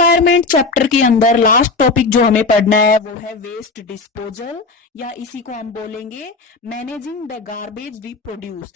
Environment chapter के अंदर last topic जो हमें पढ़ना है वो है वेस्ट डिस्पोजल, या इसी को हम बोलेंगे managing the garbage we produce.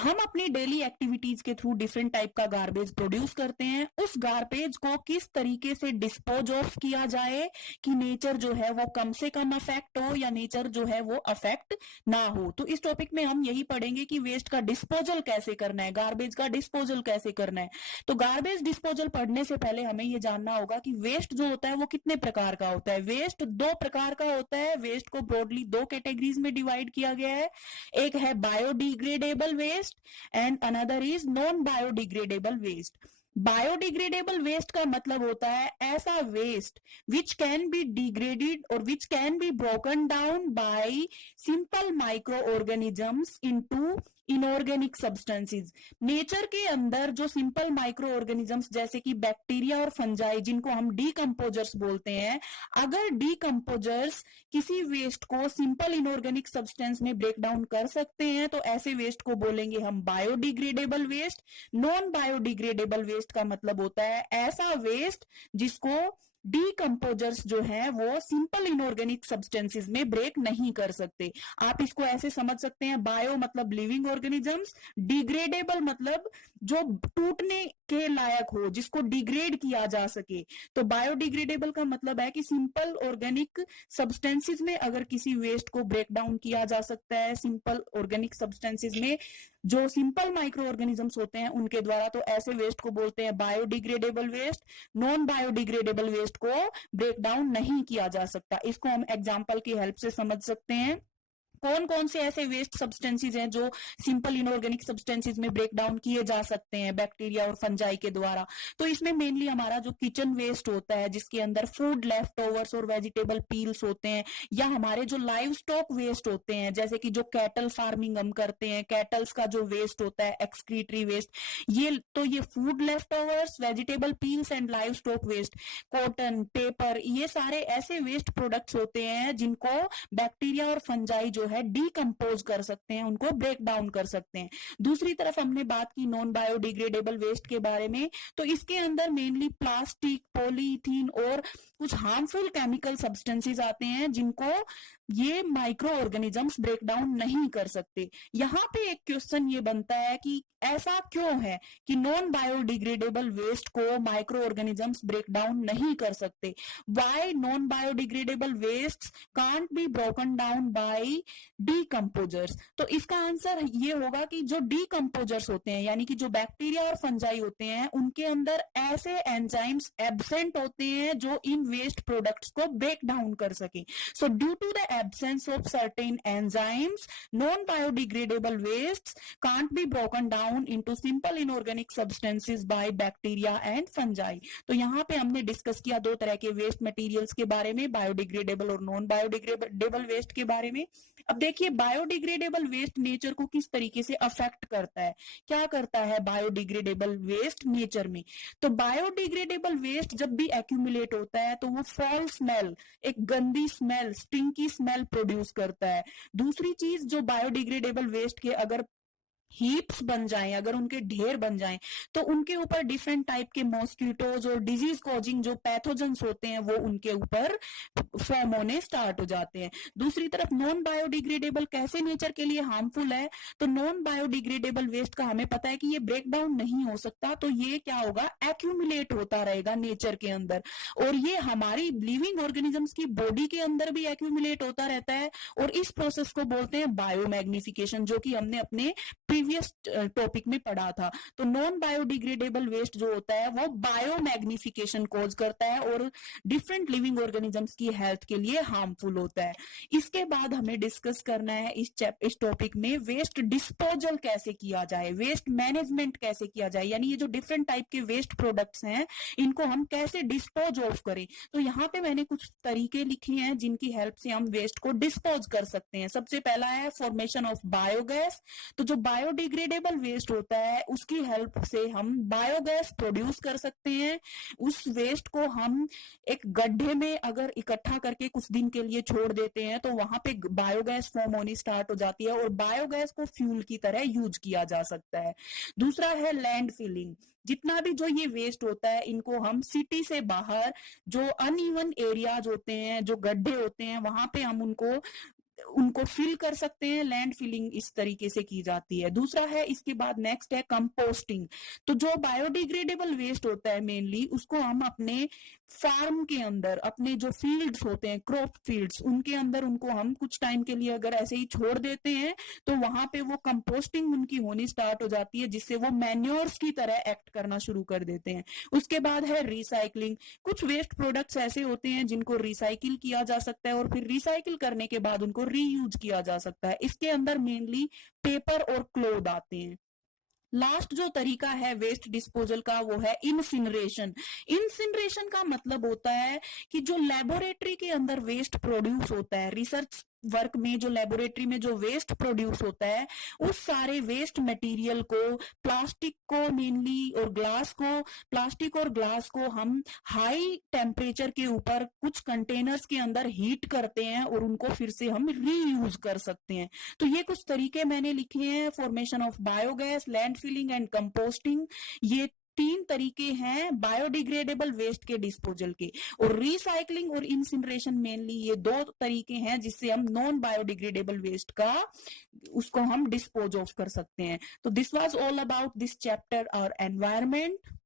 हम अपनी डेली एक्टिविटीज के थ्रू डिफरेंट टाइप का गार्बेज प्रोड्यूस करते हैं। उस गार्बेज को किस तरीके से डिस्पोज ऑफ किया जाए कि नेचर जो है वो कम से कम अफेक्ट हो या नेचर जो है वो अफेक्ट ना हो। तो इस टॉपिक में हम यही पढ़ेंगे कि वेस्ट का डिस्पोजल कैसे करना है, गार्बेज का डिस्पोजल कैसे करना है। तो गार्बेज डिस्पोजल पढ़ने से पहले हमें ये जानना होगा कि वेस्ट जो होता है वो कितने प्रकार का होता है। वेस्ट दो प्रकार का होता है। वेस्ट को ब्रॉडली दो कैटेगरीज में डिवाइड किया गया है। एक है biodegradable waste and another is non biodegradable waste. Biodegradable waste का मतलब होता है ऐसा waste which can be degraded और which can be broken down by simple micro organisms into inorganic substances. Nature के अंदर जो सिंपल माइक्रो ऑर्गेनिजम्स जैसे कि बैक्टीरिया और फंजाई, जिनको हम डीकंपोजर्स बोलते हैं, अगर डीकंपोजर्स किसी वेस्ट को सिंपल इनऑर्गेनिक सब्सटेंस में ब्रेक डाउन कर सकते हैं तो ऐसे वेस्ट को बोलेंगे हम biodegradable waste. Non biodegradable waste का मतलब होता है ऐसा वेस्ट जिसको डीकंपोजर्स जो है वो सिंपल इनऑर्गेनिक सब्सटेंसेस में ब्रेक नहीं कर सकते। आप इसको ऐसे समझ सकते हैं, बायो मतलब लिविंग ऑर्गेनिजम्स, डिग्रेडेबल मतलब जो टूटने के लायक हो, जिसको डिग्रेड किया जा सके। तो बायोडिग्रेडेबल का मतलब है कि सिंपल ऑर्गेनिक सब्सटेंसेस में अगर किसी वेस्ट को ब्रेक डाउन किया जा सकता है सिंपल ऑर्गेनिक सब्सटेंसेस में जो सिंपल माइक्रो ऑर्गेनिजम्स होते हैं उनके द्वारा, तो ऐसे वेस्ट को बोलते हैं biodegradable waste. Non biodegradable waste को ब्रेक डाउन नहीं किया जा सकता। इसको हम एग्जांपल की हेल्प से समझ सकते हैं। कौन कौन से ऐसे वेस्ट सब्सटेंसेस हैं जो सिंपल इनऑर्गेनिक सब्सटेंसेस में ब्रेक डाउन किए जा सकते हैं बैक्टीरिया और फंजाई के द्वारा। तो इसमें मेनली हमारा जो किचन वेस्ट होता है जिसके अंदर फूड लेफ्ट ओवर्स और वेजिटेबल पील्स होते हैं, या हमारे जो लाइव स्टॉक वेस्ट होते हैं जैसे कि जो कैटल फार्मिंग हम करते हैं, कैटल्स का जो वेस्ट होता है एक्सक्रीटरी वेस्ट, ये food leftovers, vegetable peels and livestock waste, cotton, paper, ये सारे ऐसे वेस्ट प्रोडक्ट्स होते हैं जिनको बैक्टीरिया और फंजाई जो है डीकंपोज कर सकते हैं, उनको ब्रेक डाउन कर सकते हैं। दूसरी तरफ हमने बात की नॉन बायोडिग्रेडेबल वेस्ट के बारे में, तो इसके अंदर मेनली प्लास्टिक, पॉलीथीन और कुछ हार्मफुल केमिकल सब्सटेंसेस आते हैं जिनको ये माइक्रो ऑर्गेनिजम्स ब्रेक डाउन नहीं कर सकते। यहाँ पे एक क्वेश्चन ये बनता है कि ऐसा क्यों है कि नॉन बायोडिग्रेडेबल वेस्ट को माइक्रो ऑर्गेनिजम्स ब्रेक डाउन नहीं कर सकते। Why non biodegradable waste can't be broken down by decomposers. तो इसका आंसर ये होगा कि जो डीकंपोजर्स होते हैं यानी कि जो बैक्टीरिया और फंजाई होते हैं उनके अंदर ऐसे एंजाइम्स एब्सेंट होते हैं जो इन वेस्ट प्रोडक्ट्स को ब्रेक डाउन कर सके। So due to the absence of certain enzymes, non-biodegradable wastes can't be broken down into simple inorganic substances by bacteria and fungi। तो यहाँ पे हमने डिस्कस किया दो तरह के वेस्ट मटेरियल्स के बारे में, बायोडिग्रेडेबल और नॉन बायोडिग्रेडेबल वेस्ट के बारे में। अब देखिए बायोडिग्रेडेबल वेस्ट नेचर को किस तरीके से अफेक्ट करता है। क्या करता है बायोडिग्रेडेबल वेस्ट नेचर में? तो बायोडिग्रेडेबल वेस्ट जब भी एक्यूमुलेट होता है तो वो फॉल स्मेल, एक गंदी स्मेल, स्टिंकी स्मेल प्रोड्यूस करता है। दूसरी चीज, जो बायोडिग्रेडेबल वेस्ट के अगर हीप्स बन जाएं, अगर उनके ढेर बन जाएं, तो उनके ऊपर डिफरेंट टाइप के मॉस्किटोज और डिजीज कॉजिंग जो पैथोजेंस होते हैं वो उनके ऊपर फॉर्म होने स्टार्ट हो जाते हैं। दूसरी तरफ नॉन बायोडिग्रेडेबल कैसे नेचर के लिए हार्मफुल है, तो नॉन बायोडिग्रेडेबल वेस्ट का हमें पता है कि ये ब्रेक डाउन नहीं हो सकता, तो ये क्या होगा, एक्यूमुलेट होता रहेगा नेचर के अंदर, और ये हमारी लिविंग ऑर्गेनिजम्स की बॉडी के अंदर भी एक्यूमुलेट होता रहता है। और इस प्रोसेस को बोलते हैं बायोमैग्निफिकेशन, जो कि हमने अपने प्रीवियस टॉपिक में पढ़ा था। तो नॉन बायोडिग्रेडेबल वेस्ट जो होता है वो बायोमैग्निफिकेशन कॉज करता है और डिफरेंट लिविंग ऑर्गेनिजम्स की हेल्थ के लिए हार्मफुल होता है। इसके बाद हमें डिस्कस करना है इस टॉपिक में वेस्ट डिस्पोजल कैसे किया जाए, वेस्ट मैनेजमेंट कैसे किया जाए, यानी ये जो डिफरेंट टाइप के वेस्ट प्रोडक्ट्स हैं इनको हम कैसे डिस्पोज ऑफ करें। तो यहाँ पे मैंने कुछ तरीके लिखे हैं जिनकी हेल्प से हम वेस्ट को डिस्पोज कर सकते हैं। सबसे पहला है फॉर्मेशन ऑफ बायोगैस। तो जो बायो बायोडिग्रेडेबल वेस्ट होता है उसकी हेल्प से हम बायोगैस प्रोड्यूस कर सकते हैं। उस वेस्ट को हम एक गड्ढे में अगर इकट्ठा करके कुछ दिन के लिए छोड़ देते हैं तो वहां पे बायोगैस फॉर्म होनी स्टार्ट हो जाती है और बायोगैस को फ्यूल की तरह यूज किया जा सकता है। दूसरा है लैंड फिलिंग। जितना भी जो ये वेस्ट होता है इनको हम सिटी से बाहर जो अनइवन एरियाज होते हैं, जो गड्ढे होते हैं, वहां पे हम उनको फिल कर सकते हैं। लैंड फिलिंग इस तरीके से की जाती है। दूसरा है, इसके बाद नेक्स्ट है कंपोस्टिंग। तो जो बायोडिग्रेडेबल वेस्ट होता है मेनली उसको हम अपने फार्म के अंदर, अपने जो फील्ड्स होते हैं, क्रॉप फील्ड्स, उनके अंदर उनको हम कुछ टाइम के लिए अगर ऐसे ही छोड़ देते हैं तो वहां पे वो कंपोस्टिंग उनकी होनी स्टार्ट हो जाती है, जिससे वो मैन्योर्स की तरह एक्ट करना शुरू कर देते हैं। उसके बाद है रिसाइकलिंग। कुछ वेस्ट प्रोडक्ट्स ऐसे होते हैं जिनको रिसाइकिल किया जा सकता है और फिर रिसाइकिल करने के बाद उनको रीयूज किया जा सकता है। इसके अंदर मेनली पेपर और क्लोथ आते हैं। लास्ट जो तरीका है वेस्ट डिस्पोजल का वो है इंसिनरेशन। इंसिनरेशन का मतलब होता है कि जो लेबोरेटरी के अंदर वेस्ट प्रोड्यूस होता है, रिसर्च वर्क में जो लेबोरेटरी में जो वेस्ट प्रोड्यूस होता है, उस सारे वेस्ट मटेरियल को, प्लास्टिक को मेनली और ग्लास को, प्लास्टिक और ग्लास को हम हाई टेम्परेचर के ऊपर कुछ कंटेनर्स के अंदर हीट करते हैं और उनको फिर से हम रीयूज कर सकते हैं। तो ये कुछ तरीके मैंने लिखे हैं, formation of biogas, land filling and composting. ये 3 तरीके हैं बायोडिग्रेडेबल वेस्ट के डिस्पोजल के। और रिसाइकलिंग और इंसिनरेशन मेनली ये 2 तरीके हैं जिससे हम नॉन बायोडिग्रेडेबल वेस्ट का उसको हम डिस्पोज ऑफ कर सकते हैं। तो this was all about this chapter और एनवायरमेंट।